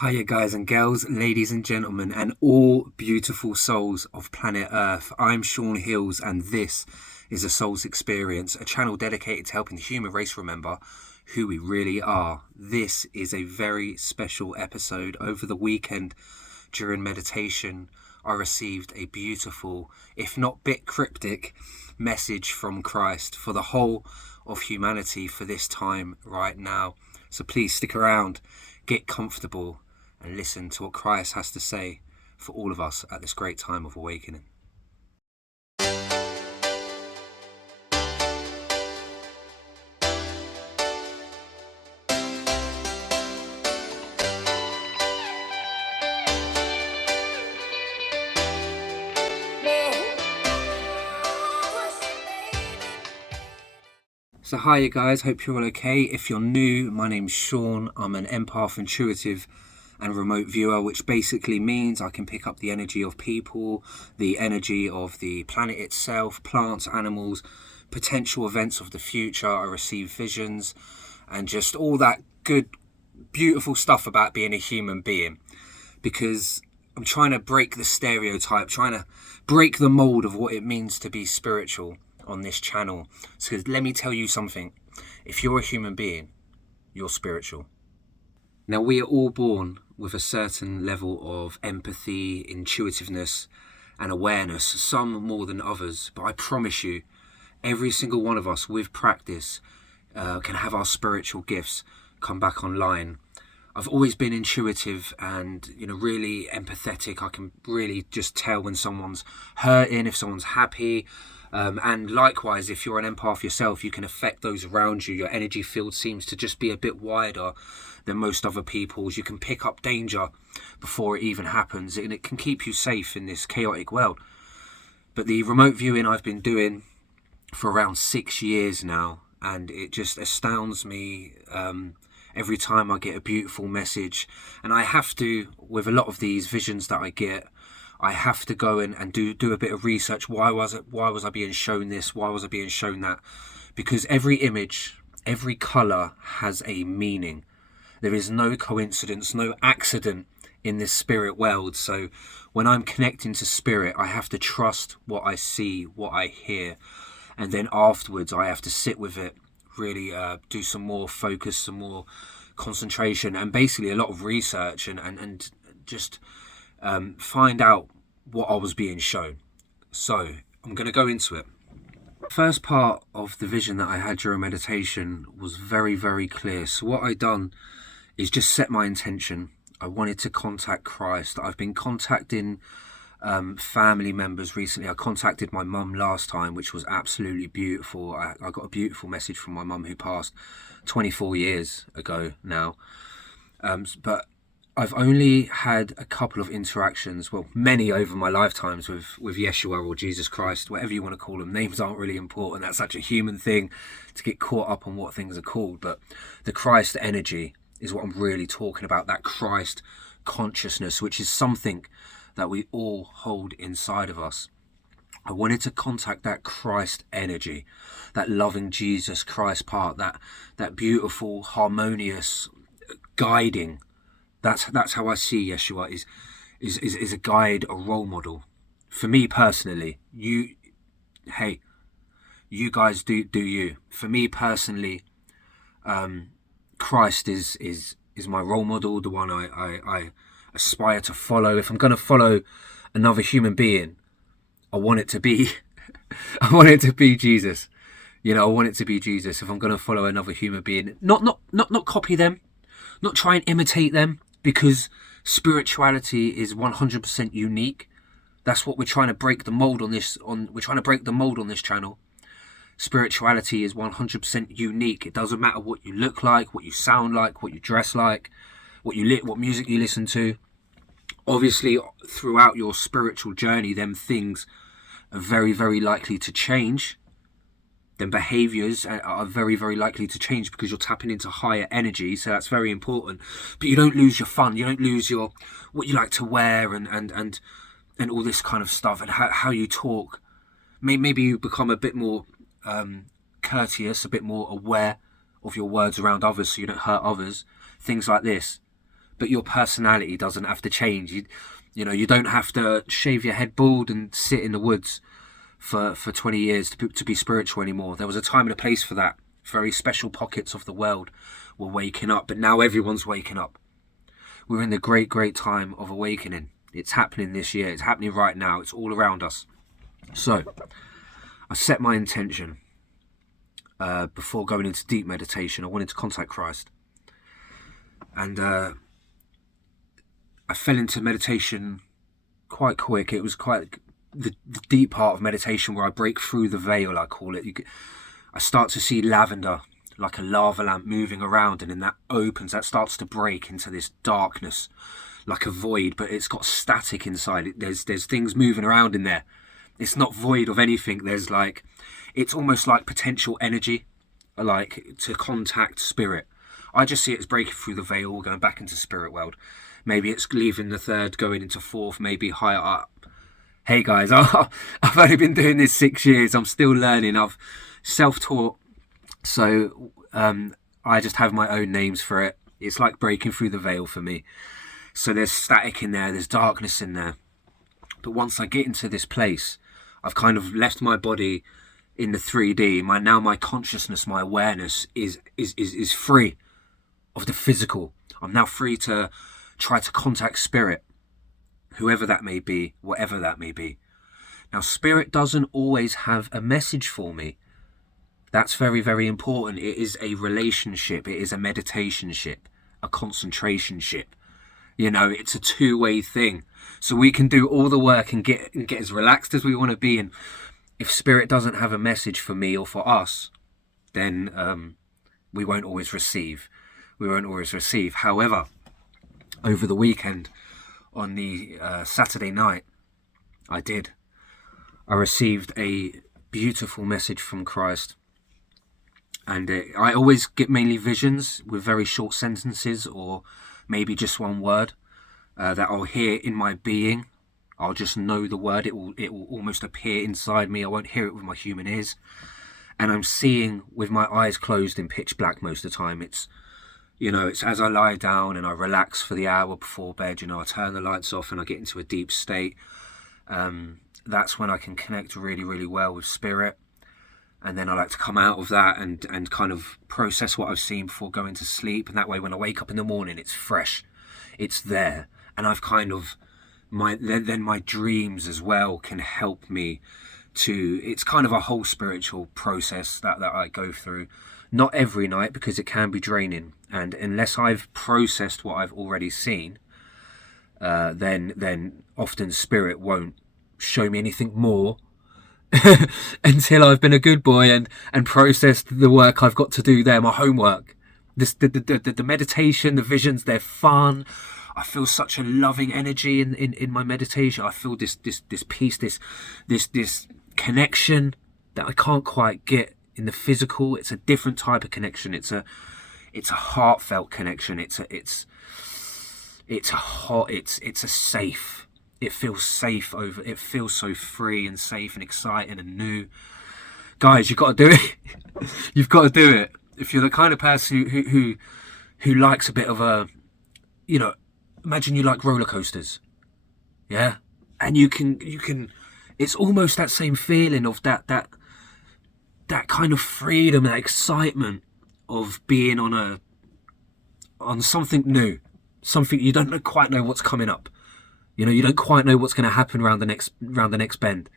Hiya guys and girls, ladies and gentlemen, and all beautiful souls of planet Earth. I'm Sean Hills and this is A Soul's Experience, a channel dedicated to helping the human race remember who we really are. This is a very special episode. Over the weekend, during meditation, I received a beautiful, if not bit cryptic, message from Christ for the whole of humanity for this time right now. So please stick around, get comfortable, and listen to what Christ has to say for all of us at this great time of awakening. So hi you guys, hope you're all okay. If you're new, my name's Sean. I'm an empath, intuitive and remote viewer, which basically means I can pick up the energy of people, the energy of the planet itself, plants, animals, potential events of the future. I receive visions and just all that good, beautiful stuff about being a human being, because I'm trying to break the stereotype, trying to break the mold of what it means to be spiritual on this channel. So let me tell you something. If you're a human being, you're spiritual. Now, we are all born with a certain level of empathy, intuitiveness and awareness, some more than others, but I promise you, every single one of us with practice can have our spiritual gifts come back online. I've always been intuitive and, really empathetic. I can really just tell when someone's hurting, if someone's happy. And likewise, if you're an empath yourself, you can affect those around you. Your energy field seems to just be a bit wider than most other people's. You can pick up danger before it even happens, and it can keep you safe in this chaotic world. But the remote viewing I've been doing for around 6 years now, and it just astounds me every time I get a beautiful message. And I have to, with a lot of these visions that I get, I have to go and do a bit of research. Why was I being shown this? Why was I being shown that? Because every image, every colour has a meaning. There is no coincidence, no accident in this spirit world. So when I'm connecting to spirit, I have to trust what I see, what I hear. And then afterwards, I have to sit with it, really do some more focus, some more concentration, and basically a lot of research and just find out what I was being shown. So I'm going to go into it. First part of the vision that I had during meditation was very, very clear. So what I done is just set my intention. I wanted to contact Christ. I've been contacting family members recently. I contacted my mum last time, which was absolutely beautiful. I got a beautiful message from my mum who passed 24 years ago now. But I've only had a couple of interactions, well, many over my lifetimes with Yeshua or Jesus Christ, whatever you want to call them. Names aren't really important. That's such a human thing to get caught up on what things are called. But the Christ energy is what I'm really talking about, that Christ consciousness, which is something that we all hold inside of us. I wanted to contact that Christ energy, that loving Jesus Christ part, that beautiful, harmonious guiding. That's how I see Yeshua, is a guide, a role model. For me personally, you guys do you. For me personally, Christ is my role model, the one I aspire to follow. If I'm going to follow another human being, I want it to be I want it to be Jesus. I want it to be Jesus. If I'm going to follow another human being, not copy them, not try and imitate them, because spirituality is 100% unique. That's what we're trying to break the mold on this. We're trying to break the mold on this channel. Spirituality is 100% unique. It doesn't matter what you look like, what you sound like, what you dress like, what music you listen to. Obviously, throughout your spiritual journey, them things are very, very likely to change. Then behaviors are very, very likely to change because you're tapping into higher energy. So that's very important. But you don't lose your fun. You don't lose your what you like to wear and all this kind of stuff, and how you talk. Maybe you become a bit more courteous, a bit more aware of your words around others so you don't hurt others. Things like this. but your personality doesn't have to change. You don't have to shave your head bald and sit in the woods for 20 years to be spiritual anymore. There was a time and a place for that. Very special pockets of the world were waking up, but now everyone's waking up. We're in the great, great time of awakening. It's happening this year. It's happening right now. It's all around us. So I set my intention before going into deep meditation. I wanted to contact Christ. And I fell into meditation quite quick. It was quite the deep part of meditation where I break through the veil, I call it. I start to see lavender, like a lava lamp moving around, and then that starts to break into this darkness, like a void, but it's got static inside it. There's things moving around in there. It's not void of anything. It's almost like potential energy, like to contact spirit. I just see it as breaking through the veil, going back into spirit world. Maybe it's leaving the third, going into fourth, maybe higher up. Hey guys, I've only been doing this 6 years. I'm still learning. I've self-taught, so I just have my own names for it. It's like breaking through the veil for me. So there's static in there, there's darkness in there. But once I get into this place, I've kind of left my body in the 3D. My consciousness, my awareness is free of the physical. I'm now free to try to contact spirit, whoever that may be, whatever that may be. Now, spirit doesn't always have a message for me. That's very, very important. It is a relationship. It is a meditation ship, a concentration ship. It's a two-way thing. So we can do all the work and get as relaxed as we want to be. And if spirit doesn't have a message for me or for us, then we won't always receive. However, over the weekend, on the Saturday night, I received a beautiful message from Christ. And I always get mainly visions with very short sentences or maybe just one word that I'll hear in my being. I'll just know the word. It will almost appear inside me. I won't hear it with my human ears. And I'm seeing with my eyes closed in pitch black most of the time. It's as I lie down and I relax for the hour before bed, I turn the lights off and I get into a deep state. That's when I can connect really, really well with spirit. And then I like to come out of that and kind of process what I've seen before going to sleep. And that way when I wake up in the morning, it's fresh. It's there. And I've kind of, my dreams as well can help me to, it's kind of a whole spiritual process that I go through. Not every night, because it can be draining. And unless I've processed what I've already seen, then often spirit won't show me anything more until I've been a good boy and processed the work I've got to do there, my homework. The meditation, the visions, they're fun. I feel such a loving energy in my meditation. I feel this peace, this connection that I can't quite get in the physical. It's a different type of connection. It's a heartfelt connection. It's a safe. It feels safe over. It feels so free and safe and exciting and new. Guys, you've got to do it. You've got to do it. If you're the kind of person who likes a bit of a, imagine you like roller coasters, yeah, and you can. It's almost that same feeling of that kind of freedom, that excitement of being on something new, something you don't quite know what's coming up. You don't quite know what's going to happen around the next bend.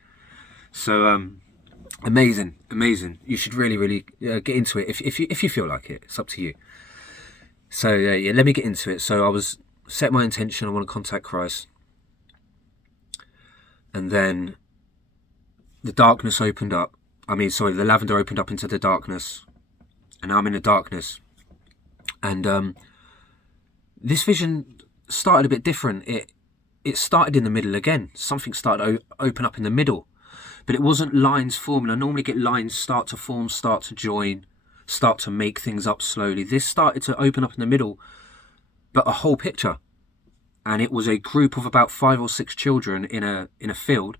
So amazing. You should really get into it if you feel like it. It's up to you. So let me get into it. So I was set my intention. I want to contact Christ, and then the darkness opened up. The lavender opened up into the darkness, and now I'm in the darkness. And this vision started a bit different. It started in the middle again. Something started to open up in the middle. But it wasn't lines forming. I normally get lines start to form, start to join, start to make things up slowly. This started to open up in the middle, but a whole picture. And it was a group of about 5 or 6 children in a field,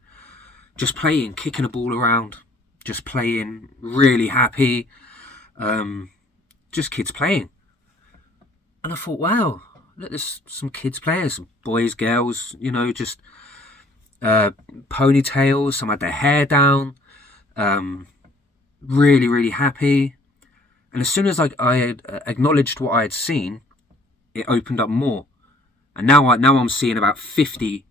just playing, kicking a ball around, just playing, really happy. Just kids playing. And I thought, wow, look, there's some kids playing, some boys, girls, just ponytails. Some had their hair down. Really, really happy. And as soon as I had acknowledged what I had seen, it opened up more. And now I'm seeing about 50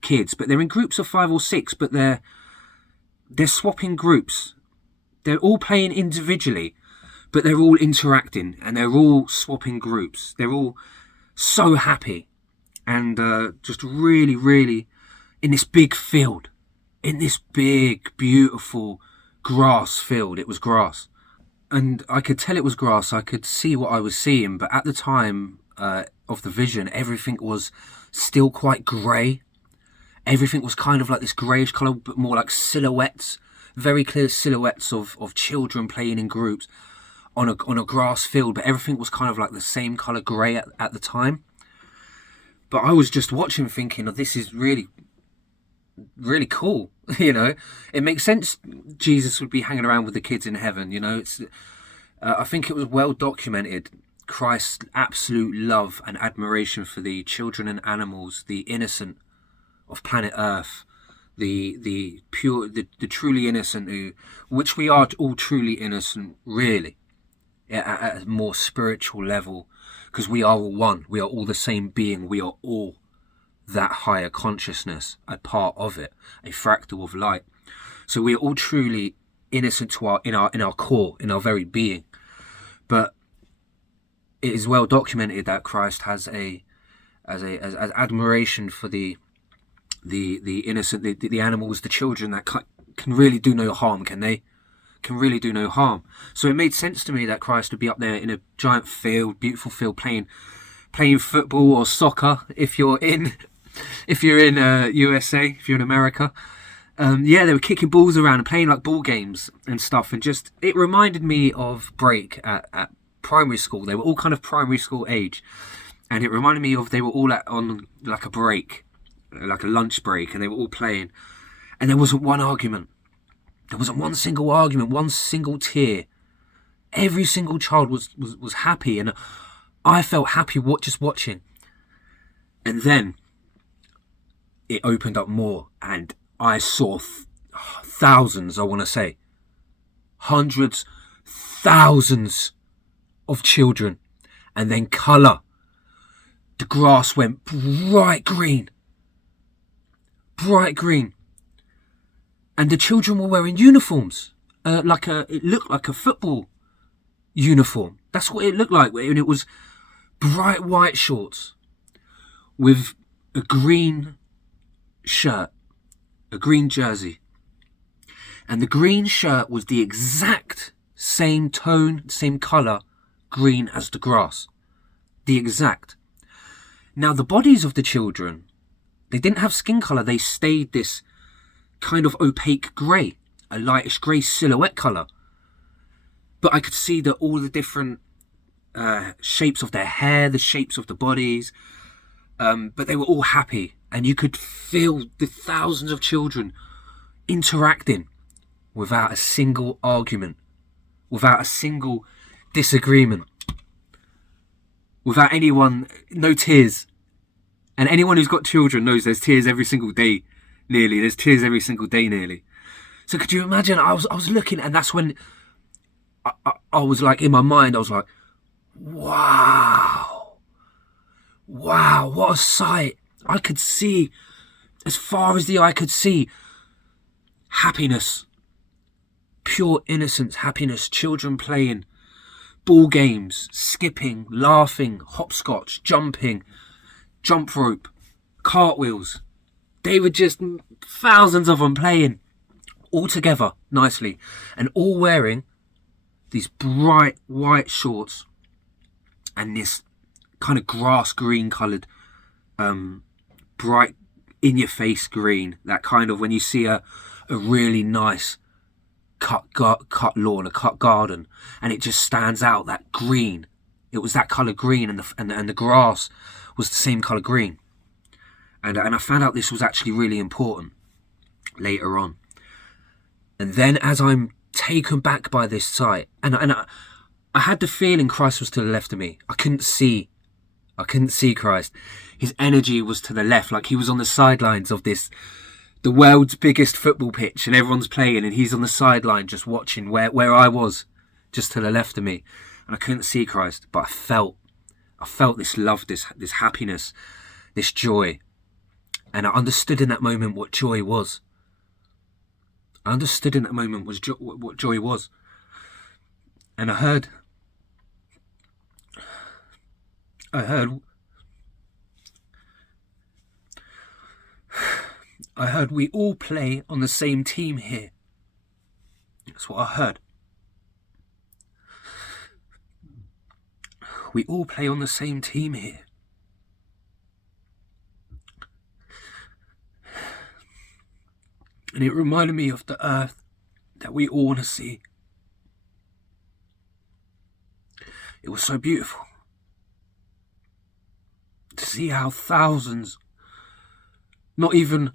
kids, but they're in groups of 5 or 6, but they're swapping groups. They're all playing individually, but they're all interacting and they're all swapping groups. They're all so happy and just really, really in this big field, in this big, beautiful grass field. It was grass. And I could tell it was grass. I could see what I was seeing. But at the time of the vision, everything was still quite grey. Everything was kind of like this greyish colour, but more like silhouettes. Very clear silhouettes of children playing in groups on a grass field. But everything was kind of like the same colour grey at the time. But I was just watching thinking, oh, this is really, really cool. It makes sense Jesus would be hanging around with the kids in heaven. It's I think it was well documented Christ's absolute love and admiration for the children and animals, the innocent of planet Earth, the pure, the truly innocent, which we are all truly innocent, really, at a more spiritual level, because we are all one. We are all the same being. We are all that higher consciousness, a part of it, a fractal of light. So we are all truly innocent to in our core, in our very being. But it is well documented that Christ has as admiration for the innocent, the animals, the children that can really do no harm. Can really do no harm. So it made sense to me that Christ would be up there in a giant field, beautiful field, playing football or soccer. If you're in USA, if you're in America, they were kicking balls around and playing like ball games and stuff. And just it reminded me of break at primary school. They were all kind of primary school age, and it reminded me of they were all on like a break, like a lunch break, and they were all playing. And there wasn't one argument. There wasn't one single argument, one single tear. Every single child was happy, and I felt happy just watching. And then it opened up more, and I saw thousands, I want to say, hundreds, thousands of children, and then colour. The grass went bright green. And the children were wearing uniforms, it looked like a football uniform. That's what it looked like, and it was bright white shorts with a green shirt, a green jersey. And the green shirt was the exact same tone, same colour, green as the grass. The exact. Now, the bodies of the children, they didn't have skin colour, they stayed this kind of opaque grey, a lightish grey silhouette colour. But I could see that all the different shapes of their hair, the shapes of the bodies, but they were all happy, and you could feel the thousands of children interacting without a single argument, without a single disagreement, without anyone, no tears. And anyone who's got children knows there's tears every single day, nearly. There's tears every single day, nearly. So could you imagine? I was looking, and that's when I was like, in my mind, I was like, wow, what a sight. I could see, as far as the eye could see, happiness, pure innocence, happiness, children playing, ball games, skipping, laughing, hopscotch, jumping, jump rope, cartwheels. They were just thousands of them playing all together nicely, and all wearing these bright white shorts and this kind of grass green coloured, bright in your face green, that kind of when you see a really nice cut lawn, a cut garden, and it just stands out, that green. It was that colour green, and the grass was the same colour green. And I found out this was actually really important later on. And then as I'm taken back by this sight, and I had the feeling Christ was to the left of me. I couldn't see I couldn't see Christ. His energy was to the left, like he was on the sidelines of the world's biggest football pitch, and everyone's playing, and he's on the sideline just watching where I was, just to the left of me. And I couldn't see Christ, but I felt this love, this happiness, this joy. And I understood in that moment what joy was. I understood in that moment what joy was. And I heard we all play on the same team here. That's what I heard. We all play on the same team here. And it reminded me of the earth that we all want to see. It was so beautiful to see how thousands, not even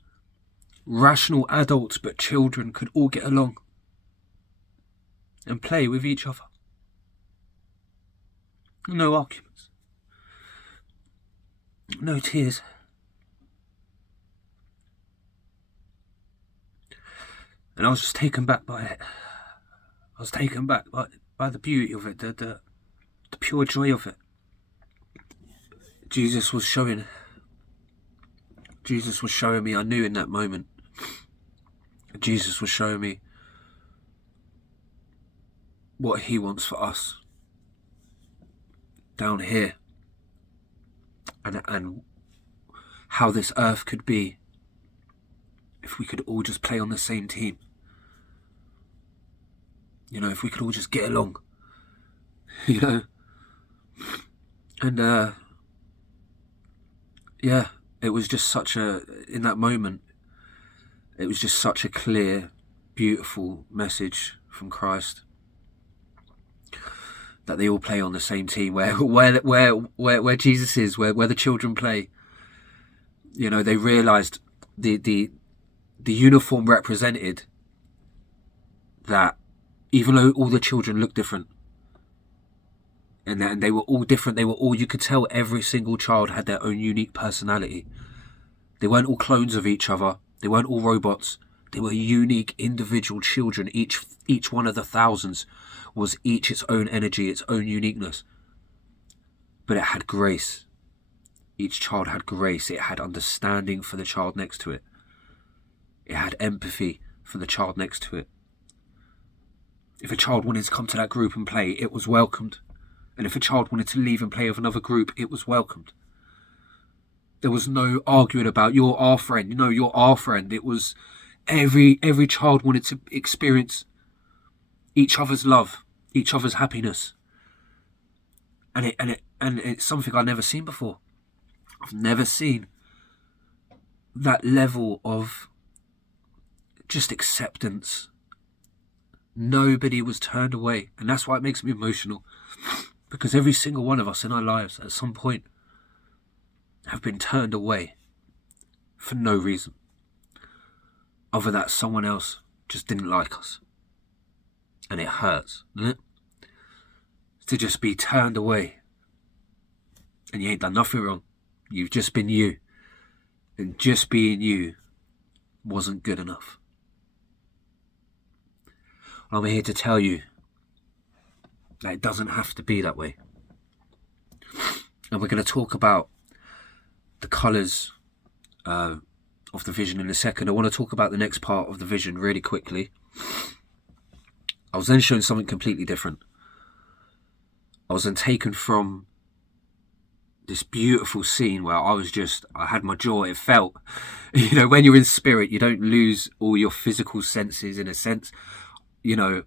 rational adults but children, could all get along and play with each other. No arguments, no tears. And I was just taken back by it. I was taken back by the beauty of it, the pure joy of it. Jesus was showing me, I knew in that moment, Jesus was showing me what he wants for us down here, and how this earth could be if we could all just play on the same team. You know, if we could all just get along, you know. And yeah, it was just in that moment, it was just such a clear, beautiful message from Christ, that they all play on the same team, where Jesus is, where the children play. You know, they realised the uniform represented that even though all the children looked different, and they were all different, you could tell every single child had their own unique personality. They weren't all clones of each other. They weren't all robots. They were unique individual children. Each one of the thousands was each its own energy, its own uniqueness. But it had grace. Each child had grace. It had understanding for the child next to it. It had empathy for the child next to it. If a child wanted to come to that group and play, it was welcomed. And if a child wanted to leave and play with another group, it was welcomed. There was no arguing about, you're our friend. No, you're our friend. It was every child wanted to experience each other's love, each other's happiness. And it's something I've never seen before. I've never seen that level of just acceptance. Nobody was turned away. And that's why it makes me emotional. Because every single one of us in our lives at some point have been turned away for no reason, other than that someone else just didn't like us. And it hurts, doesn't it? To just be turned away. And you ain't done nothing wrong. You've just been you. And just being you wasn't good enough. I'm here to tell you that it doesn't have to be that way. And we're going to talk about the colours of the vision in a second. I want to talk about the next part of the vision really quickly. I was then shown something completely different. I was then taken from this beautiful scene where I had my jaw. It felt, you know, when you're in spirit, you don't lose all your physical senses in a sense. You know,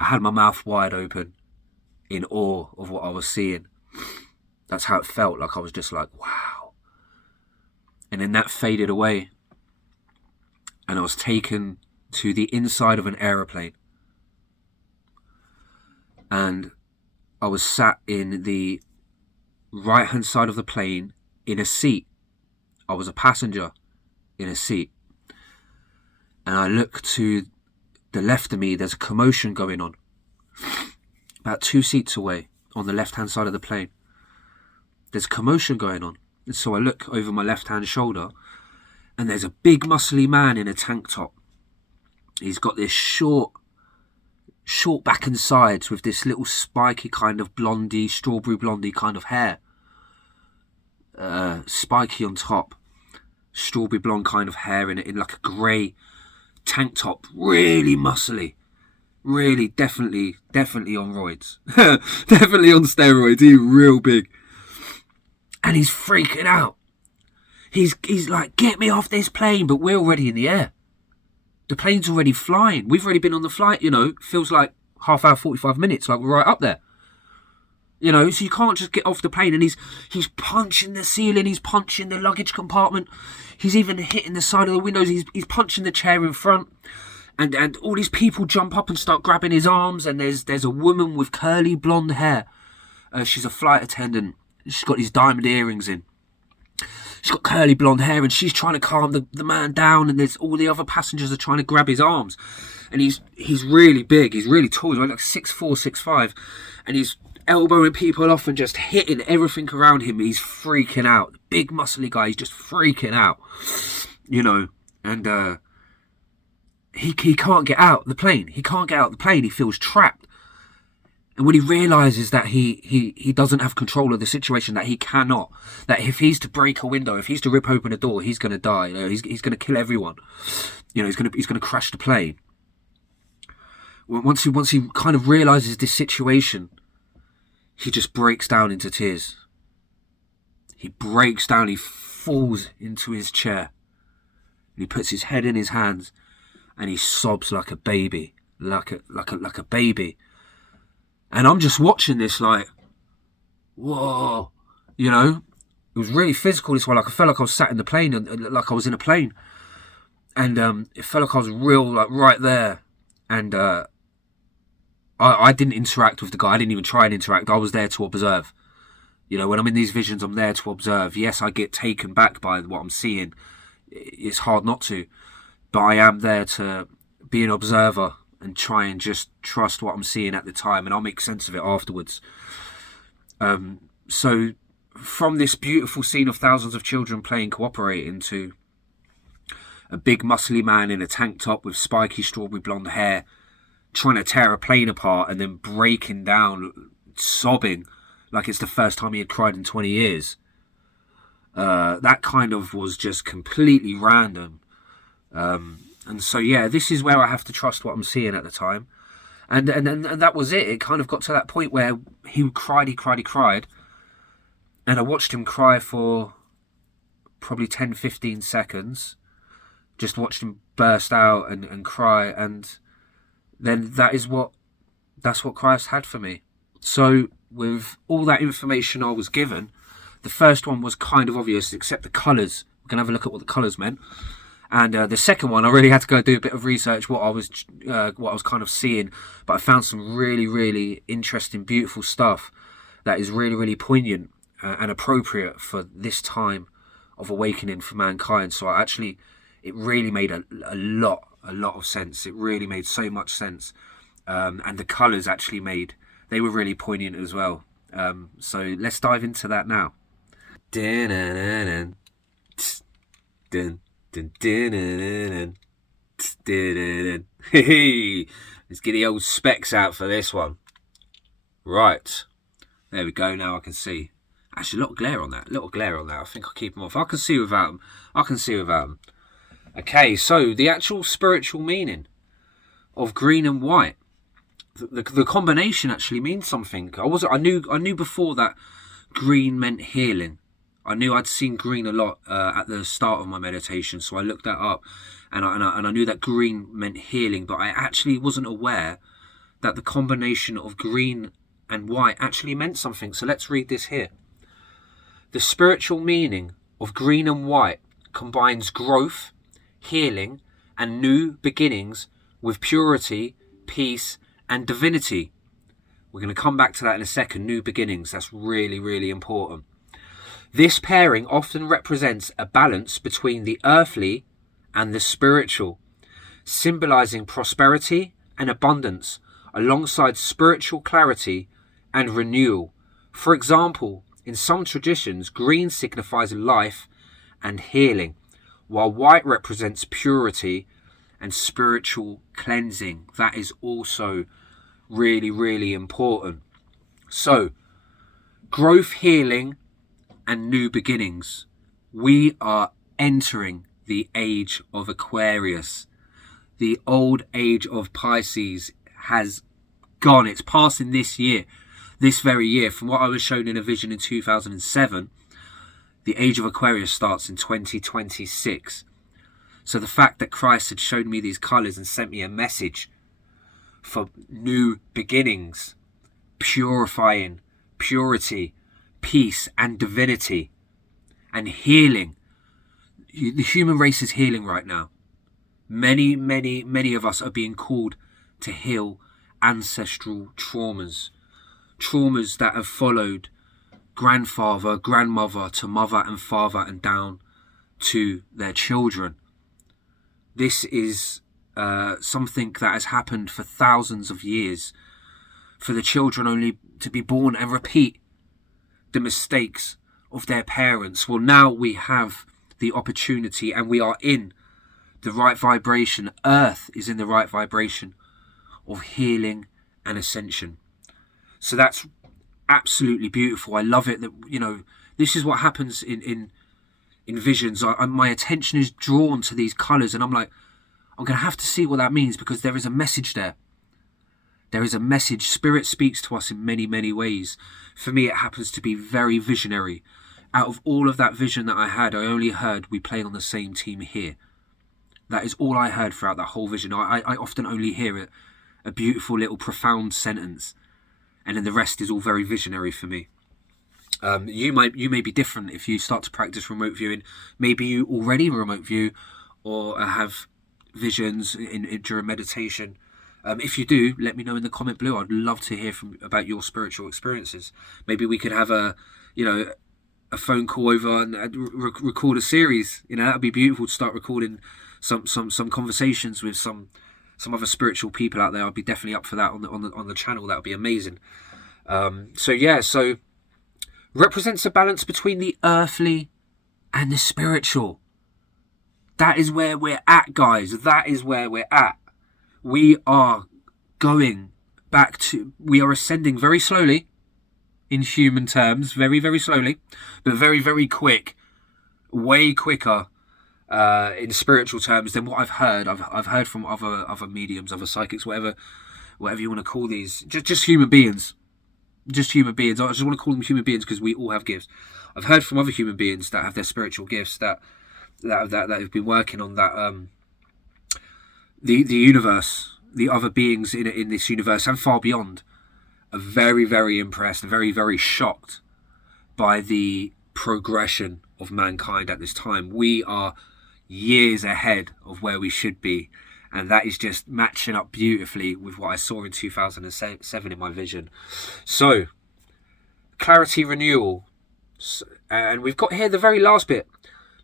I had my mouth wide open in awe of what I was seeing. That's how it felt. Like I was just like, wow. And then that faded away. And I was taken to the inside of an aeroplane. And I was sat in the right-hand side of the plane in a seat. I was a passenger in a seat. And I looked to the left of me. There's a commotion going on. About 2 seats away on the left-hand side of the plane. there's commotion going on. And so I look over my left-hand shoulder, and there's a big muscly man in a tank top. He's got this short back and sides with this little spiky kind of blondie, strawberry blondie kind of hair. Spiky on top, strawberry blonde kind of hair in like a grey tank top. Really muscly. Really, definitely on roids. Definitely on steroids. He's real big. And he's freaking out. He's like, get me off this plane, but we're already in the air. The plane's already flying. We've already been on the flight, feels like half hour, 45 minutes, like we're right up there. So you can't just get off the plane. And he's punching the ceiling, he's punching the luggage compartment, he's even hitting the side of the windows, he's punching the chair in front. And all these people jump up and start grabbing his arms, and there's a woman with curly blonde hair. She's a flight attendant. She's got these diamond earrings in. She's got curly blonde hair, and she's trying to calm the man down, and there's all the other passengers are trying to grab his arms. And he's really big, he's really tall, he's like 6'4", 6'5", and he's elbowing people off and just hitting everything around him. He's freaking out. Big muscly guy, he's just freaking out. And he can't get out the plane. He can't get out the plane. He feels trapped. And when he realises that he doesn't have control of the situation, that he cannot, that if he's to break a window, if he's to rip open a door, he's going to die. He's going to kill everyone. He's going to crash the plane. Once he kind of realises this situation, he just breaks down into tears. He breaks down. He falls into his chair. And he puts his head in his hands, and he sobs like a baby, like a baby. And I'm just watching this like, whoa, It was really physical this one. Like I felt like I was sat in the plane, and like I was in a plane. And it felt like I was real, like right there. And I didn't interact with the guy. I didn't even try and interact. I was there to observe. When I'm in these visions, I'm there to observe. Yes, I get taken back by what I'm seeing. It's hard not to. But I am there to be an observer and try and just trust what I'm seeing at the time, and I'll make sense of it afterwards. So from this beautiful scene of thousands of children playing cooperating to a big muscly man in a tank top with spiky strawberry blonde hair trying to tear a plane apart and then breaking down, sobbing like it's the first time he had cried in 20 years. That kind of was just completely random. And so, yeah, this is where I have to trust what I'm seeing at the time. And that was it. It kind of got to that point where he cried. And I watched him cry for probably 10, 15 seconds. Just watched him burst out and cry. And then that's what Christ had for me. So with all that information I was given, the first one was kind of obvious, except the colours. We're going to have a look at what the colours meant. And the second one, I really had to go do a bit of research, what I was kind of seeing. But I found some really, really interesting, beautiful stuff that is really, really poignant and appropriate for this time of awakening for mankind. So it really made a lot of sense. It really made so much sense. And the colours they were really poignant as well. So let's dive into that now. Hey, let's get the old specs out for this one. Right, there we go. Now I can see. Actually, a lot of glare on that. I think I'll keep them off. I can see without them. Okay, so the actual spiritual meaning of green and white. The combination actually means something. I knew before that green meant healing. I knew I'd seen green a lot at the start of my meditation, so I looked that up, and I knew that green meant healing, but I actually wasn't aware that the combination of green and white actually meant something. So let's read this here. The spiritual meaning of green and white combines growth, healing, and new beginnings with purity, peace, and divinity. We're going to come back to that in a second. New beginnings, that's really, really important. This pairing often represents a balance between the earthly and the spiritual, symbolizing prosperity and abundance alongside spiritual clarity and renewal. For example, In some traditions, green signifies life and healing, while white represents purity and spiritual cleansing. That is also really, really important. So, growth, healing, and new beginnings. We are entering the age of Aquarius. The old age of Pisces has gone. It's passing this year, this very year. From what I was shown in a vision in 2007, the age of Aquarius starts in 2026. So the fact that Christ had shown me these colours and sent me a message for new beginnings, purifying, purity, peace and divinity, and healing. The human race is healing right now. Many, many, many of us are being called to heal ancestral traumas. Traumas that have followed grandfather, grandmother to mother and father and down to their children. This is something that has happened for thousands of years. For the children only to be born and repeat the mistakes of their parents. Well, now we have the opportunity and we are in the right vibration. Earth is in the right vibration of healing and ascension. So that's absolutely beautiful. I love it that, you know, this is what happens in visions. My attention is drawn to these colours and I'm like, I'm going to have to see what that means, because there is a message there. There is a message. Spirit speaks to us in many, many ways. For me, it happens to be very visionary. Out of all of that vision that I had, I only heard we played on the same team here. That is all I heard throughout that whole vision. I often only hear a beautiful little profound sentence, and then the rest is all very visionary for me. You may be different if you start to practice remote viewing. Maybe you already remote view or have visions during meditation. If you do, let me know in the comment below. I'd love to hear about your spiritual experiences. Maybe we could have a phone call over and record a series. That'd be beautiful to start recording some conversations with some other spiritual people out there. I'd be definitely up for that on the channel. That would be amazing. So represents a balance between the earthly and the spiritual. That is where we're at, guys. That is where we're at. We are going back to, we are ascending very slowly in human terms, very, very slowly, but very, very quick, way quicker in spiritual terms than what I've heard. I've heard from other mediums, other psychics, whatever you want to call these, just human beings. Just human beings. I just want to call them human beings because we all have gifts. I've heard from other human beings that have their spiritual gifts that have been working on that. The universe, the other beings in this universe and far beyond, are very, very impressed, very, very shocked by the progression of mankind at this time. We are years ahead of where we should be, and that is just matching up beautifully with what I saw in 2007 in my vision. So, clarity renewal. And we've got here the very last bit.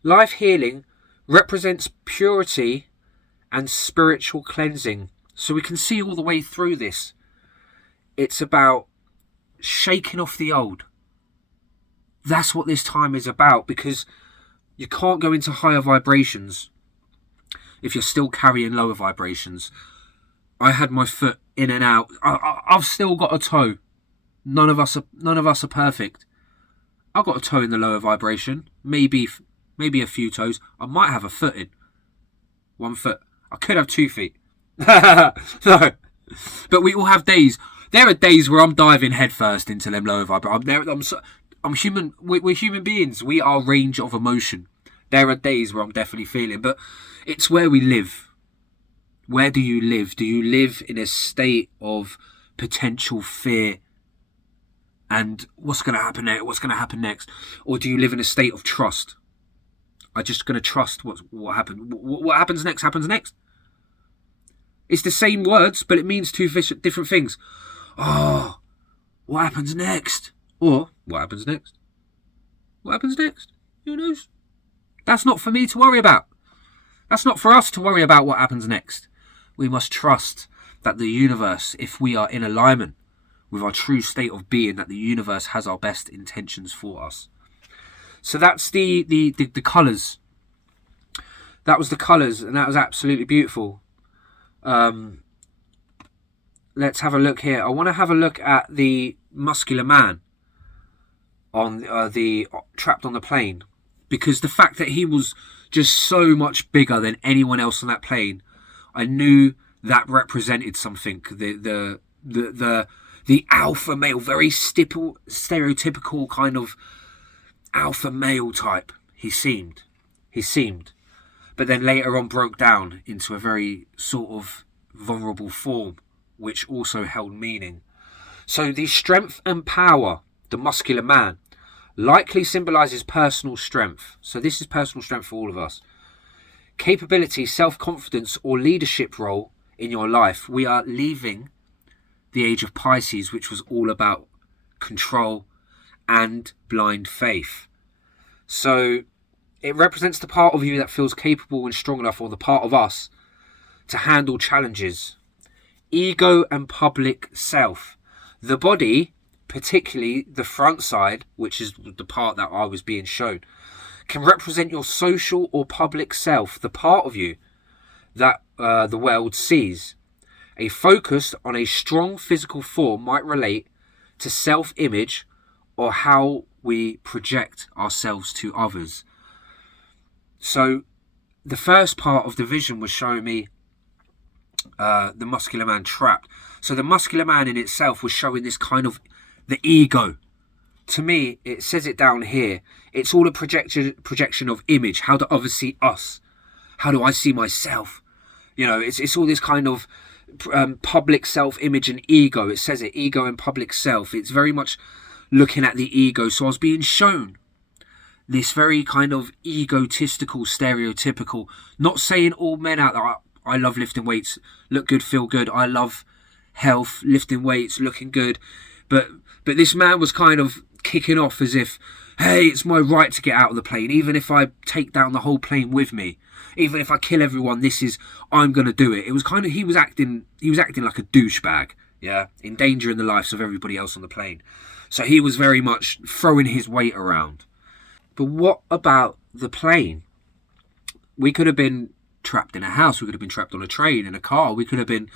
Life healing represents purity and spiritual cleansing. So we can see all the way through this. It's about shaking off the old. That's what this time is about, because you can't go into higher vibrations if you're still carrying lower vibrations. I had my foot in and out. I've still got a toe. None of us are perfect. I've got a toe in the lower vibration. Maybe a few toes. I might have a foot in. 1 foot. I could have 2 feet. No. But we all have days. There are days where I'm diving headfirst into them lower vibrations. I'm human. We're human beings. We are range of emotion. There are days where I'm definitely feeling, but it's where we live. Where do you live? Do you live in a state of potential fear and what's going to happen next? What's going to happen next? Or do you live in a state of trust? I'm just going to trust what happened. What happens next happens next. It's the same words, but it means two different things. Oh, what happens next? Or, what happens next? What happens next? Who knows? That's not for me to worry about. That's not for us to worry about what happens next. We must trust that the universe, if we are in alignment with our true state of being, that the universe has our best intentions for us. So that's the colours. That was the colours, and that was absolutely beautiful. Let's have a look here. I want to have a look at the muscular man on the trapped on the plane, because the fact that he was just so much bigger than anyone else on that plane, I knew that represented something. The alpha male, very stereotypical kind of alpha male type. He seemed, but then later on broke down into a very sort of vulnerable form, which also held meaning. So the strength and power, the muscular man, likely symbolises personal strength. So this is personal strength for all of us. Capability, self-confidence, or leadership role in your life. We are leaving the age of Pisces, which was all about control and blind faith. So it represents the part of you that feels capable and strong enough, or the part of us, to handle challenges. Ego and public self. The body, particularly the front side, which is the part that I was being shown, can represent your social or public self, the part of you that the world sees. A focus on a strong physical form might relate to self-image or how we project ourselves to others. So the first part of the vision was showing me the muscular man trapped. So the muscular man in itself was showing this kind of the ego. To me, it says it down here. It's all a projection of image. How do others see us? How do I see myself? You know, it's all this kind of public self-image and ego. It says it, ego and public self. It's very much looking at the ego. So I was being shown this very kind of egotistical, stereotypical, not saying all men out there, I love lifting weights, look good, feel good. I love health, lifting weights, looking good. But this man was kind of kicking off as if, hey, it's my right to get out of the plane, even if I take down the whole plane with me, even if I kill everyone, I'm going to do it. It was kind of, he was acting like a douchebag, yeah, endangering the lives of everybody else on the plane. So he was very much throwing his weight around. But what about the plane? We could have been trapped in a house. We could have been trapped on a train, in a car. We could have been,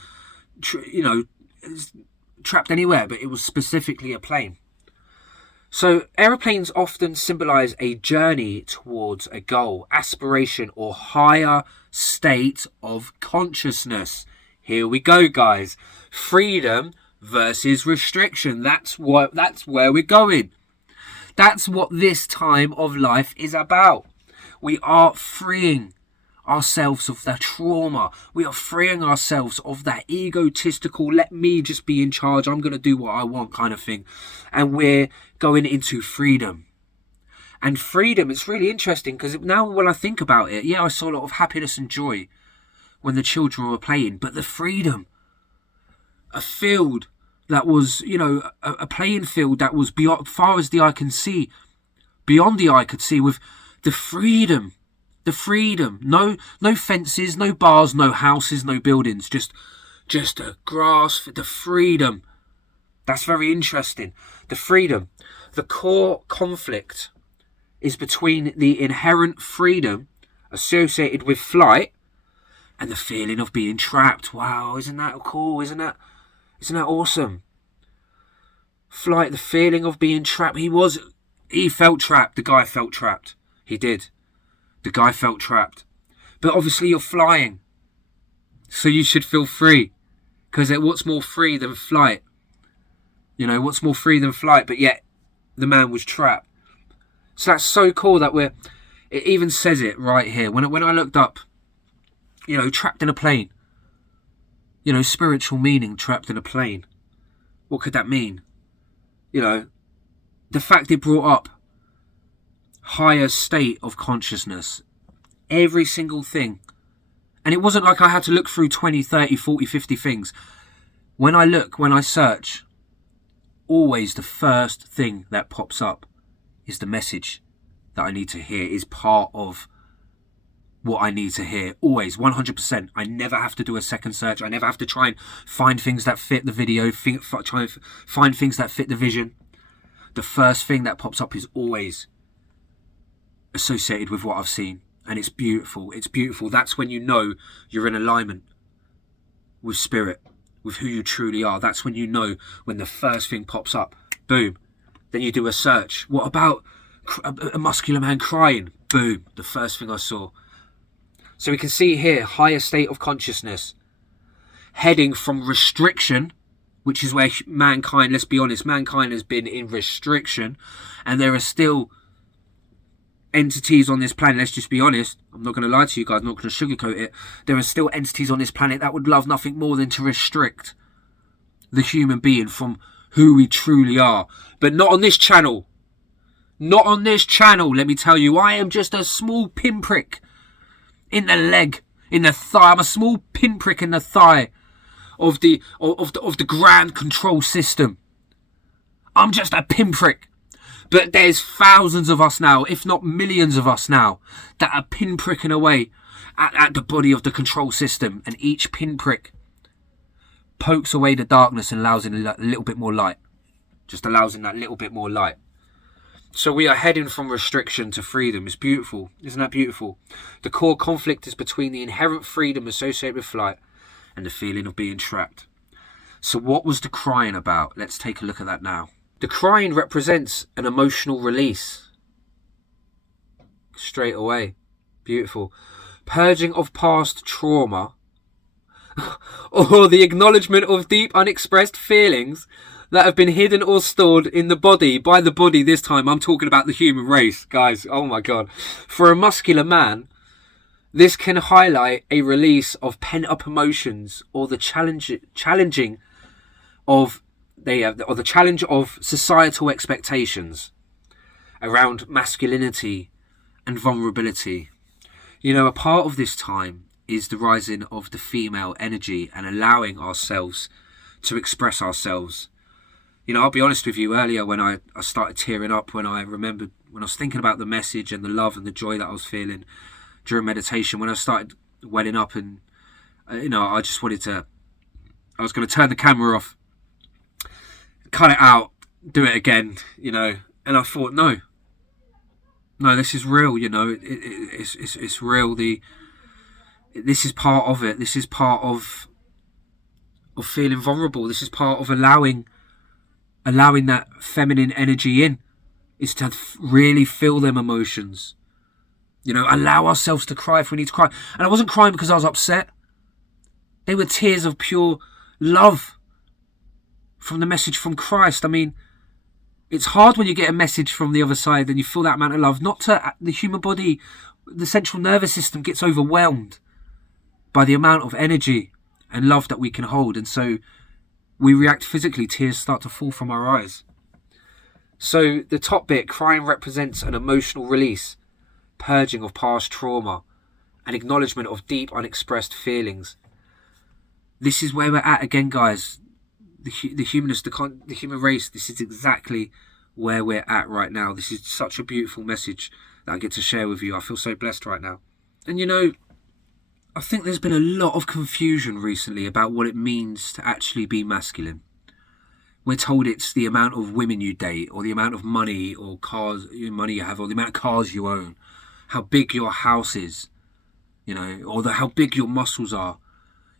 trapped anywhere, but it was specifically a plane. So aeroplanes often symbolize a journey towards a goal, aspiration, or higher state of consciousness. Here we go, guys. Freedom versus restriction. That's where we're going. That's what this time of life is about. We are freeing ourselves of that trauma. We are freeing ourselves of that egotistical, let me just be in charge, I'm going to do what I want kind of thing. And we're going into freedom. And freedom, it's really interesting because now when I think about it, yeah, I saw a lot of happiness and joy when the children were playing, but the freedom, a field that was, a playing field that was beyond, far as the eye can see, beyond the eye could see, with the freedom. No fences, no bars, no houses, no buildings, just a grass, the freedom. That's very interesting. The freedom. The core conflict is between the inherent freedom associated with flight and the feeling of being trapped. Wow, isn't that cool? Isn't that awesome? Flight, the feeling of being trapped. He felt trapped. The guy felt trapped. He did. The guy felt trapped. But obviously you're flying, so you should feel free. Because what's more free than flight? What's more free than flight? But yet the man was trapped. So that's so cool that it even says it right here. When I looked up, trapped in a plane. Spiritual meaning, trapped in a plane. What could that mean? The fact it brought up higher state of consciousness. Every single thing. And it wasn't like I had to look through 20, 30, 40, 50 things. When I search, always the first thing that pops up is the message that I need to hear, is part of what I need to hear. Always, 100%. I never have to do a second search. I never have to try and find things that fit the video, try and find things that fit the vision. The first thing that pops up is always associated with what I've seen. And it's beautiful. It's beautiful. That's when you know you're in alignment with spirit, with who you truly are. That's when you know, when the first thing pops up. Boom. Then you do a search. What about a muscular man crying? Boom. The first thing I saw. So we can see here, higher state of consciousness. Heading from restriction, which is where mankind, let's be honest, mankind has been in restriction. And there are still entities on this planet, let's just be honest, I'm not going to lie to you guys, I'm not going to sugarcoat it. There are still entities on this planet that would love nothing more than to restrict the human being from who we truly are. But not on this channel. Not on this channel, let me tell you. I am just a small pinprick in the leg, in the thigh. I'm a small pinprick in the thigh of the grand control system. I'm just a pinprick. But there's thousands of us now, if not millions of us now, that are pinpricking away at the body of the control system. And each pinprick pokes away the darkness and allows in a little bit more light. Just allows in that little bit more light. So we are heading from restriction to freedom. It's beautiful. Isn't that beautiful? The core conflict is between the inherent freedom associated with flight and the feeling of being trapped. So what was the crying about? Let's take a look at that now. The crying represents an emotional release. Straight away. Beautiful. Purging of past trauma. Or the acknowledgement of deep unexpressed feelings that have been hidden or stored in the body. By the body this time, I'm talking about the human race. Guys, oh my God. For a muscular man, this can highlight a release of pent-up emotions or the challenging of the challenge of societal expectations around masculinity and vulnerability. You know, a part of this time is the rising of the female energy and allowing ourselves to express ourselves. You know, I'll be honest with you, earlier when I started tearing up, when I remembered, when I was thinking about the message and the love and the joy that I was feeling during meditation, when I started welling up and, you know, I just wanted to, I was going to turn the camera off, cut it out, do it again, you know. And I thought, no, this is real, you know. It's real. This is part of it. This is part of feeling vulnerable. This is part of allowing that feminine energy in, is to really feel them emotions. You know, allow ourselves to cry if we need to cry. And I wasn't crying because I was upset. They were tears of pure love from the message from Christ. I mean, it's hard when you get a message from the other side and you feel that amount of love. Not to the human body, the central nervous system gets overwhelmed by the amount of energy and love that we can hold. And so we react physically. Tears start to fall from our eyes. So the top bit, crying represents an emotional release, purging of past trauma, and acknowledgement of deep unexpressed feelings. This is where we're at again, guys. The human race, this is exactly where we're at right now. This is such a beautiful message that I get to share with you. I feel so blessed right now. And you know, I think there's been a lot of confusion recently about what it means to actually be masculine. We're told it's the amount of women you date, or the amount of money or cars, money you have, or the amount of cars you own, how big your house is, you know, or how big your muscles are,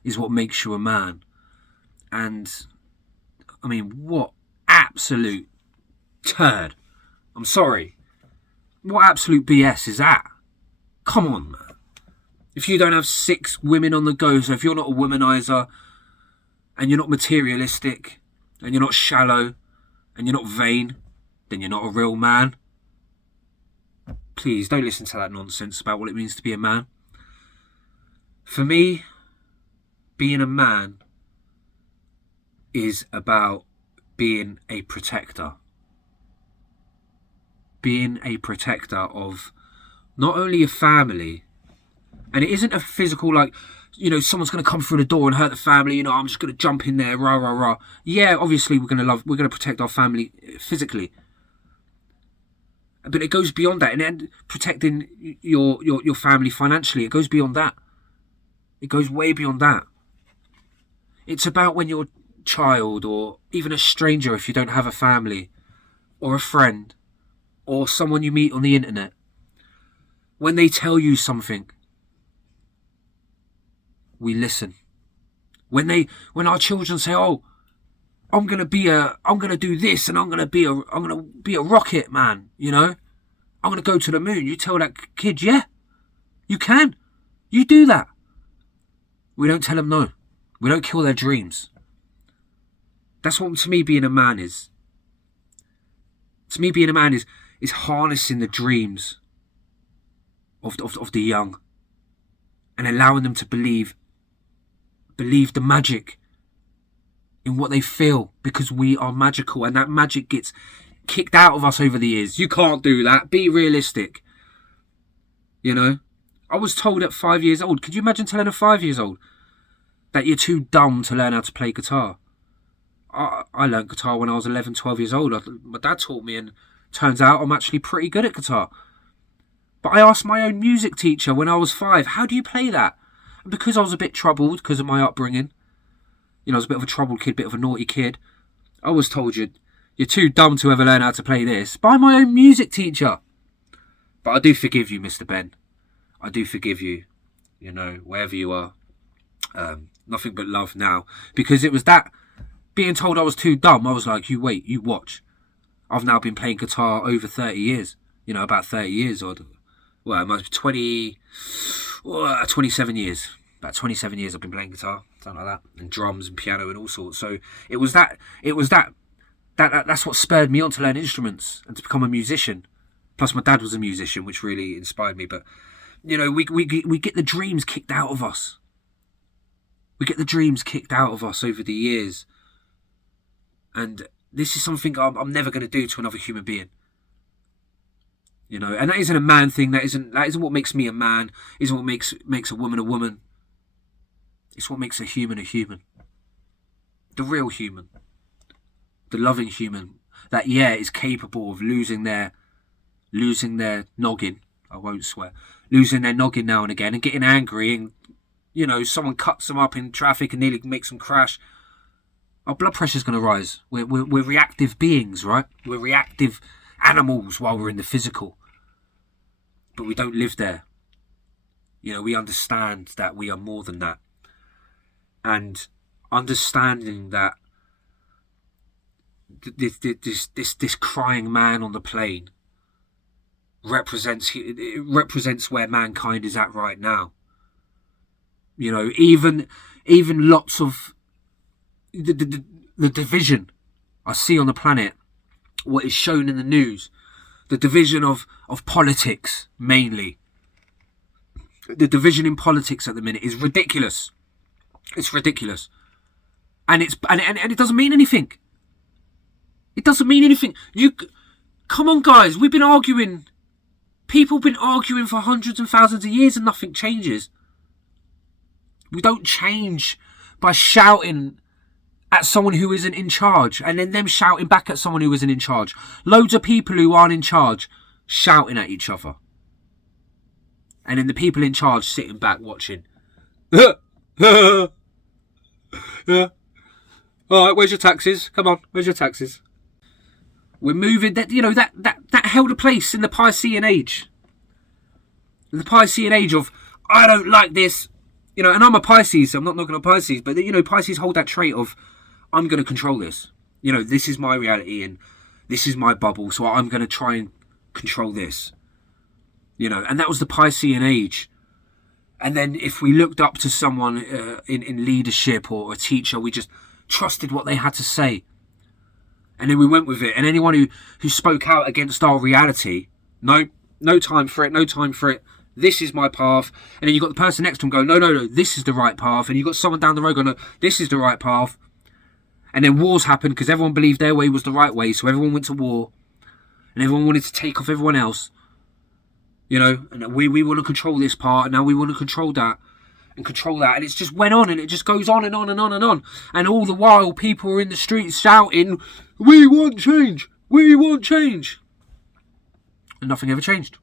is what makes you a man. And I mean, what absolute turd. I'm sorry. What absolute BS is that? Come on, man. If you don't have 6 women on the go, so if you're not a womanizer, and you're not materialistic, and you're not shallow, and you're not vain, then you're not a real man. Please, don't listen to that nonsense about what it means to be a man. For me, being a man is about being a protector. Being a protector of not only a family, and it isn't a physical, like, you know, someone's going to come through the door and hurt the family, you know, I'm just going to jump in there, rah, rah, rah. Yeah, obviously we're going to protect our family physically. But it goes beyond that, and then protecting your family financially. It goes beyond that. It goes way beyond that. It's about when your child, or even a stranger, if you don't have a family, or a friend, or someone you meet on the internet, when they tell you something, we listen. When our children say, "Oh, I'm gonna do this, and I'm gonna be a rocket man," I'm gonna go to the moon. You tell that kid, yeah, you can. You do that. We don't tell them no. We don't kill their dreams. That's what, to me, being a man is. To me, being a man is harnessing the dreams of the young, and allowing them to believe the magic in what they feel, because we are magical, and that magic gets kicked out of us over the years. You can't do that. Be realistic. I was told at 5 years old. Could you imagine telling a 5 years old that you're too dumb to learn how to play guitar? I learned guitar when I was 11, 12 years old. My dad taught me, and turns out I'm actually pretty good at guitar. But I asked my own music teacher when I was 5, how do you play that? And because I was a bit troubled because of my upbringing, I was a bit of a troubled kid, bit of a naughty kid, I was told, you're too dumb to ever learn how to play this, by my own music teacher. But I do forgive you, Mr. Ben. I do forgive you, wherever you are. Nothing but love now. Because it was that, being told I was too dumb, I was like, you wait, you watch. I've now been playing guitar over 30 years. About 30 years, or, well, it must be 27 years. About 27 years I've been playing guitar, something like that, and drums and piano and all sorts. So that's what spurred me on to learn instruments and to become a musician. Plus my dad was a musician, which really inspired me. But, we get the dreams kicked out of us. We get the dreams kicked out of us over the years. And this is something I'm never going to do to another human being. And that isn't a man thing. That isn't what makes me a man. Isn't what makes a woman a woman. It's what makes a human a human. The real human. The loving human. That, is capable of losing their noggin. I won't swear. Losing their noggin now and again, and getting angry, and someone cuts them up in traffic and nearly makes them crash. Our blood pressure's going to rise. We're reactive beings, right? We're reactive animals while we're in the physical. But we don't live there. We understand that we are more than that. And understanding that this crying man on the plane represents where mankind is at right now. Even lots of the division I see on the planet, what is shown in the news, the division of politics mainly. The division in politics at the minute is ridiculous. It's ridiculous, and it doesn't mean anything. It doesn't mean anything. Come on, guys. We've been arguing. People have been arguing for hundreds and thousands of years, and nothing changes. We don't change by shouting at someone who isn't in charge, and then them shouting back at someone who isn't in charge. Loads of people who aren't in charge shouting at each other, and then the people in charge sitting back watching. Yeah. All right, where's your taxes? Come on, where's your taxes? We're moving. That held a place in the Piscean age. The Piscean age of, I don't like this. And I'm a Pisces, so I'm not knocking on Pisces, but Pisces hold that trait of, I'm going to control this. This is my reality and this is my bubble, so I'm going to try and control this. And that was the Piscean age. And then if we looked up to someone in leadership or a teacher, we just trusted what they had to say. And then we went with it. And anyone who spoke out against our reality, no time for it. This is my path. And then you got the person next to him going, no, this is the right path. And you got someone down the road going, no, this is the right path. And then wars happened because everyone believed their way was the right way. So everyone went to war. And everyone wanted to take off everyone else. And we want to control this part. And now we want to control that. And control that. And it just went on. And it just goes on and on and on and on. And all the while, people are in the streets shouting, we want change. We want change. And nothing ever changed.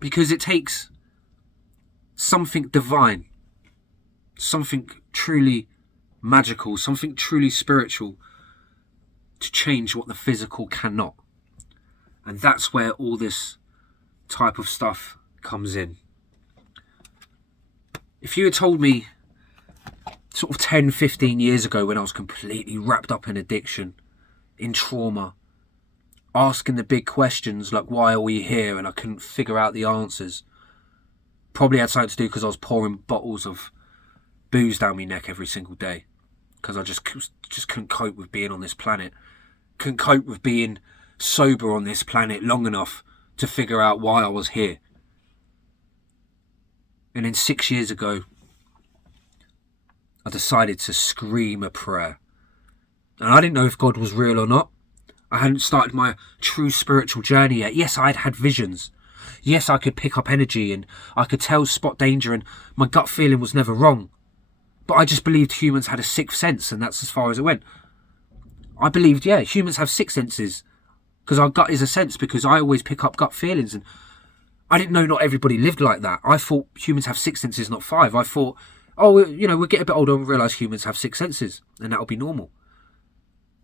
Because it takes something divine, something truly magical, something truly spiritual to change what the physical cannot. And that's where all this type of stuff comes in. If you had told me sort of 10, 15 years ago, when I was completely wrapped up in addiction, in trauma, asking the big questions like, why are we here? And I couldn't figure out the answers. Probably had something to do because I was pouring bottles of booze down my neck every single day. Because I just couldn't cope with being on this planet. Couldn't cope with being sober on this planet long enough to figure out why I was here. And then 6 years ago, I decided to scream a prayer. And I didn't know if God was real or not. I hadn't started my true spiritual journey yet. Yes, I'd had visions. Yes, I could pick up energy and I could tell, spot danger, and my gut feeling was never wrong. But I just believed humans had a sixth sense, and that's as far as it went. I believed, yeah, humans have six senses because our gut is a sense, because I always pick up gut feelings. And I didn't know not everybody lived like that. I thought humans have six senses, not five. I thought, oh, you know, we'll get a bit older and realise humans have six senses and that'll be normal.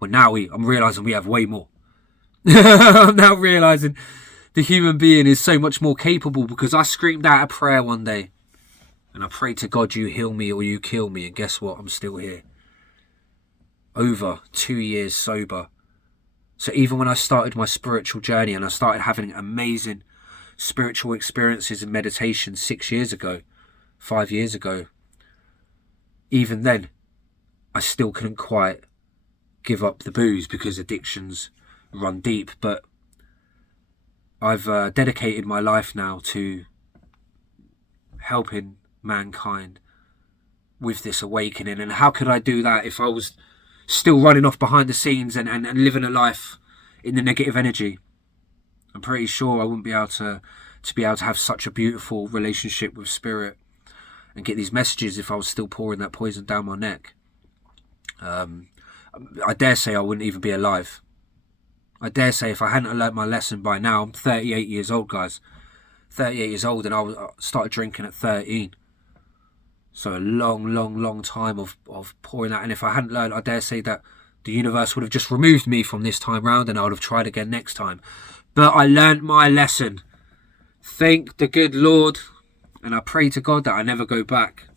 Well, now I'm realising we have way more. I'm now realising the human being is so much more capable, because I screamed out a prayer one day and I prayed to God, you heal me or you kill me. And guess what? I'm still here. Over 2 years sober. So even when I started my spiritual journey and I started having amazing spiritual experiences in meditation 6 years ago, 5 years ago, even then, I still couldn't quite give up the booze because addictions run deep. But I've dedicated my life now to helping mankind with this awakening. And how could I do that if I was still running off behind the scenes and living a life in the negative energy? I'm pretty sure I wouldn't be able to have such a beautiful relationship with spirit and get these messages if I was still pouring that poison down my neck. I dare say I wouldn't even be alive. I dare say if I hadn't learnt my lesson by now. I'm 38 years old, guys. 38 years old, and I started drinking at 13. So a long time of pouring that. And if I hadn't learned, I dare say that the universe would have just removed me from this time round and I would have tried again next time. But I learnt my lesson. Thank the good Lord. And I pray to God that I never go back,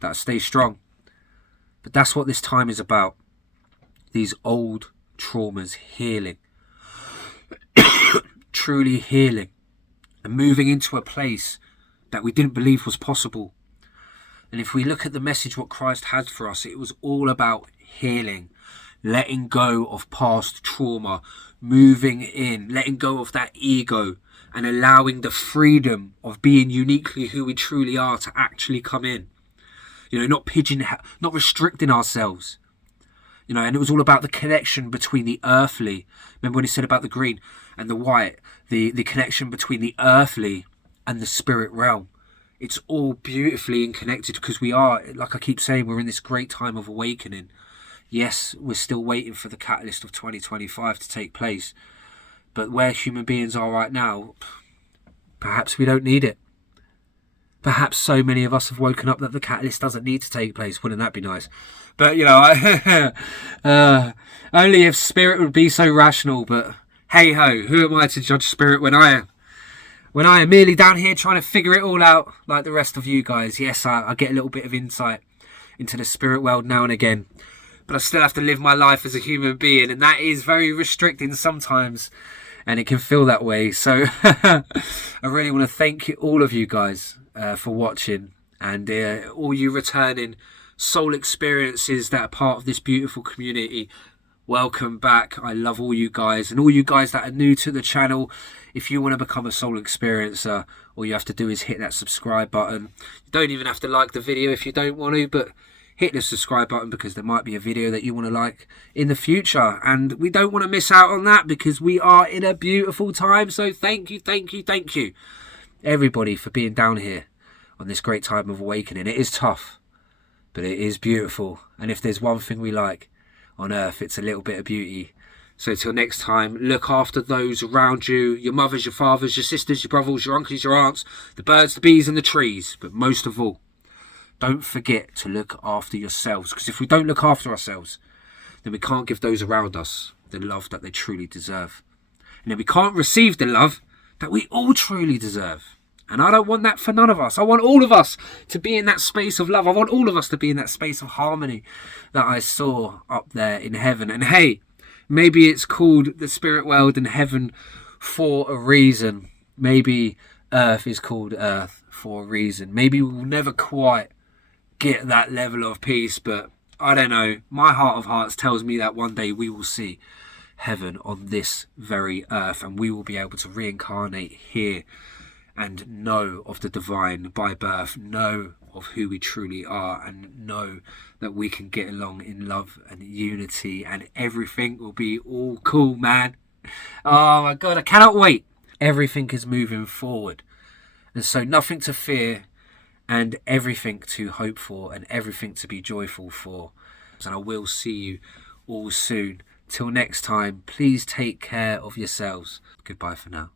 that I stay strong. But that's what this time is about. These old traumas healing. Truly healing. And moving into a place that we didn't believe was possible. And if we look at the message what Christ had for us, it was all about healing. Letting go of past trauma. Moving in. Letting go of that ego. And allowing the freedom of being uniquely who we truly are to actually come in. You know, not restricting ourselves. You know, and it was all about the connection between the earthly. Remember when he said about the green and the white? The connection between the earthly and the spirit realm. It's all beautifully connected, because we are, like I keep saying, we're in this great time of awakening. Yes, we're still waiting for the catalyst of 2025 to take place. But where human beings are right now, perhaps we don't need it. Perhaps so many of us have woken up that the catalyst doesn't need to take place. Wouldn't that be nice? But, you know, only if spirit would be so rational. But hey ho, who am I to judge spirit when I am merely down here trying to figure it all out like the rest of you guys? Yes, I get a little bit of insight into the spirit world now and again. But I still have to live my life as a human being, and that is very restricting sometimes. And it can feel that way. So I really want to thank all of you guys for watching, and all you returning soul experiences that are part of this beautiful community. Welcome back. I love all you guys, and all you guys that are new to the channel. If you want to become a soul experiencer, all you have to do is hit that subscribe button. You don't even have to like the video if you don't want to, but hit the subscribe button, because there might be a video that you want to like in the future, and we don't want to miss out on that, because we are in a beautiful time. So thank you everybody for being down here on this great time of awakening. It is tough, but it is beautiful. And if there's one thing we like on earth, it's a little bit of beauty. So till next time, look after those around you, your mothers, your fathers, your sisters, your brothers, your uncles, your aunts, the birds, the bees and the trees. But most of all, don't forget to look after yourselves, because if we don't look after ourselves, then we can't give those around us the love that they truly deserve. And then we can't receive the love that we all truly deserve. And I don't want that for none of us. I want all of us to be in that space of love. I want all of us to be in that space of harmony that I saw up there in heaven. And hey, maybe it's called the spirit world and heaven for a reason. Maybe earth is called earth for a reason. Maybe we'll never quite get that level of peace, but I don't know. My heart of hearts tells me that one day we will see heaven on this very earth, and we will be able to reincarnate here and know of the divine by birth, know of who we truly are, and know that we can get along in love and unity, and everything will be all cool, man. Oh my God, I cannot wait. Everything is moving forward, and so nothing to fear and everything to hope for and everything to be joyful for. And I will see you all soon. Till next time, please take care of yourselves. Goodbye for now.